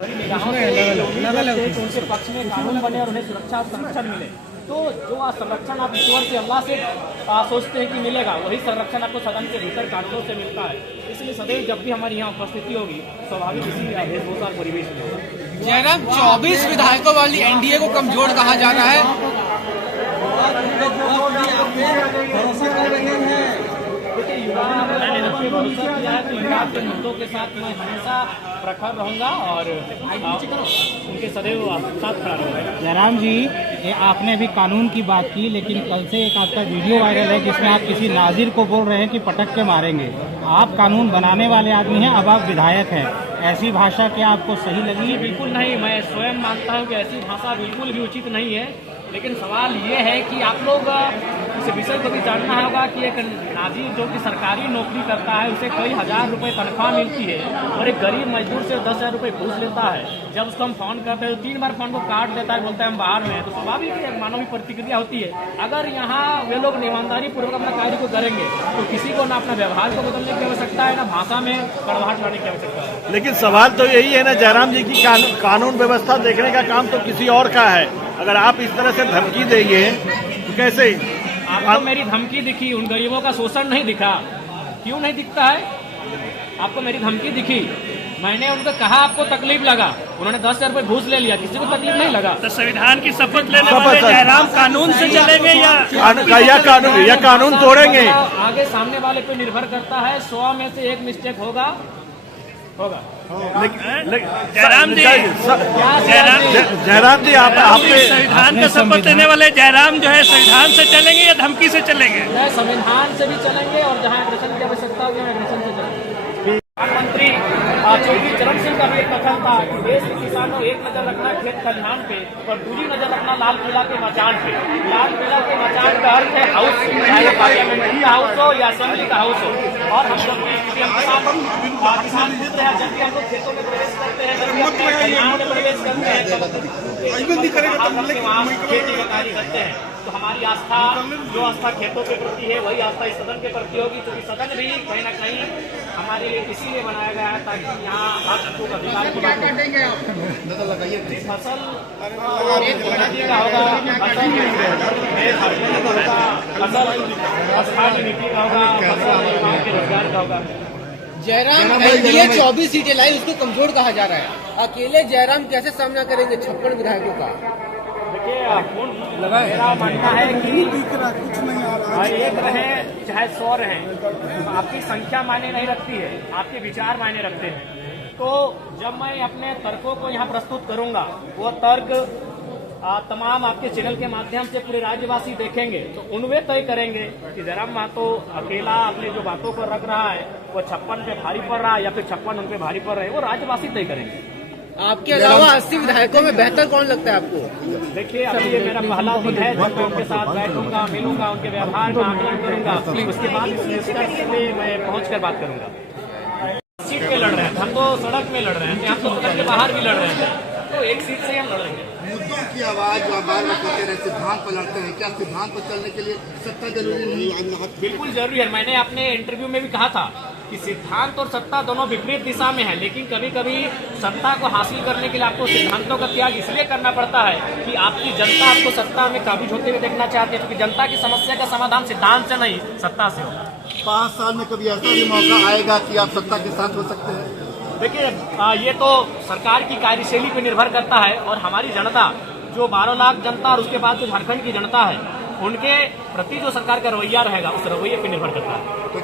उनके पक्ष में कानून बने और उन्हें सुरक्षा संरक्षण मिले। तो जो संरक्षण आप ईश्वर से अल्लाह से सोचते हैं कि मिलेगा, वही संरक्षण आपको सदन के भीतर कानूनों से मिलता है। इसलिए सदैव जब भी हमारी यहाँ उपस्थिति होगी, स्वाभाविक इसी वेशभूषा और परिवेश में होगा। जयराम, 24 विधायकों वाली एनडीए को कमजोर कहा जा रहा है। देखिए, युवा मैंने भरोसा किया है तो युवा के मुद्दों के साथ मैं हमेशा प्रखर रहूंगा और उनके सदैव साथ खड़ा रहूंगा। जयराम जी, ये आपने अभी कानून की बात की, लेकिन कल से एक आपका वीडियो वायरल है जिसमें आप किसी नाजिर को बोल रहे हैं कि पटक के मारेंगे। आप कानून बनाने वाले आदमी हैं, अब आप विधायक हैं, ऐसी भाषा क्या आपको सही लगी? बिल्कुल नहीं, मैं स्वयं मानता हूं कि ऐसी भाषा बिल्कुल भी उचित नहीं है। लेकिन सवाल ये है कि आप लोग इस विषय को भी जानना होगा कि एक नाजिर जो कि सरकारी नौकरी करता है, उसे कई हजार रुपए तनख्वाह मिलती है और एक गरीब मजदूर से 10,000 रुपए घूस लेता है। जब उसको हम फोन करते हैं तो 3 बार फोन को काट देता है, बोलता है हम बाहर में हैं। तो स्वाभाविक एक मानवीय प्रतिक्रिया होती है। अगर यहाँ वे लोग ईमानदारी पूर्वक अपना कार्य को करेंगे तो किसी को ना अपना व्यवहार को बदलने की आवश्यकता है, ना भाषा में कड़वाहट लाने की आवश्यकता है। लेकिन सवाल तो यही है ना जयराम जी की कानून व्यवस्था देखने का काम तो किसी और का है। अगर आप इस तरह से धमकी देंगे तो कैसे? आपको मेरी धमकी दिखी, उन गरीबों का शोषण नहीं दिखा? क्यों नहीं दिखता है? आपको मेरी धमकी दिखी, मैंने उनको कहा आपको तकलीफ लगा, उन्होंने 10,000 रुपए घूस ले लिया, किसी को तकलीफ नहीं लगा। तो संविधान की शपथ लेने वाले जयराम कानून से चलेंगे या कानून तोड़ेंगे? आगे सामने वाले पे निर्भर करता है, 100 में से एक मिस्टेक होगा। जयराम जी, आपने संविधान का शपथ लेने वाले जयराम जो है संविधान से चलेंगे या धमकी से चलेंगे? संविधान से भी चलेंगे और जहाँ एग्रेशन की आवश्यकता होगी एग्रेशन से चलेंगे। प्रधानमंत्री चौधरी चरण सिंह का भी एक कथन था कि देश के किसानों एक नजर रखना खेत खलिहान पे और दूसरी नजर रखना लाल किला के मचान पे। लाल किला के मचान का अर्थ है हाउस, चाहे पार्लियामेंट का हाउस हो या असेंबली का हाउस हो। और हम जब भी किसान पुत्र है, जब भी हम लोग खेतों में प्रवेश करते हैं, जब भी अपने खलिहान में प्रवेश करते हैं, खेती का कार्य करते हैं, तो हमारी आस्था, जो आस्था खेतों के प्रति है, वही आस्था इस सदन के प्रति होगी। क्योंकि सदन भी कहीं ना कहीं हमारे लिए इसीलिए बनाया गया है ताकि यहाँ हर चीजों का अधिकार की बात फसल नदी का होगा, फसल खाद्य नीति का होगा, फसल निर्माण के रोजगार का होगा। जयराम, एनडीए 24 सीटें लाई, उसको कमजोर कहा जा रहा है। अकेले जयराम कैसे सामना करेंगे 56 विधायकों का? देखिए, मेरा मानना है कि एक रहे चाहे 100 रहे, आपकी संख्या मायने नहीं रखती है, आपके विचार मायने रखते हैं। तो जब मैं अपने तर्कों को यहाँ प्रस्तुत करूंगा, वो तर्क तमाम आपके चैनल के माध्यम से पूरे राज्यवासी देखेंगे, तो उनमें तय करेंगे कि जयराम महतो अकेला अपने जो बातों को रख रहा है वो 56 पे भारी पड़ रहा है या फिर 56 उन पे भारी पड़ रहे हैं, वो राज्यवासी तय करेंगे। आपके अलावा 80 विधायकों में बेहतर कौन लगता है आपको? देखिए, अभी ये मेरा पहला दिन है जब मैं उनके साथ बैठूंगा, मिलूंगा, उनके व्यवहार का आकलन करूंगा, उसके बाद इस निष्कर्ष पे मैं पहुंचकर बात करूंगा। सीट पे लड़ रहे हैं, हम तो सड़क में लड़ रहे हैं, हम तो सड़क के बाहर भी लड़ रहे हैं, तो एक सीट से हम लड़ेंगे। मुद्दों की आवाज जो बार बार कहते रहे, सिद्धांत पर लड़ते हैं, क्या सिद्धांत पर चलने के लिए सत्ता जरूरी नहीं? बिल्कुल जरूरी है। मैंने अपने इंटरव्यू में भी कहा था कि सिद्धांत और सत्ता दोनों विपरीत दिशा में है, लेकिन कभी कभी सत्ता को हासिल करने के लिए आपको सिद्धांतों का त्याग इसलिए करना पड़ता है कि आपकी जनता आपको सत्ता में काबिज होते हुए देखना चाहती है, क्योंकि जनता की समस्या का समाधान सिद्धांत से नहीं, सत्ता से होगा। 5 साल में कभी ऐसा भी मौका आएगा कि आप सत्ता के साथ हो सकते हैं? देखिए, ये तो सरकार की कार्यशैली पर निर्भर करता है और हमारी जनता, जो 12 लाख जनता और उसके बाद जो झारखंड की जनता है, उनके प्रति जो सरकार का रवैया रहेगा, उस रवैये पर निर्भर करता है। तो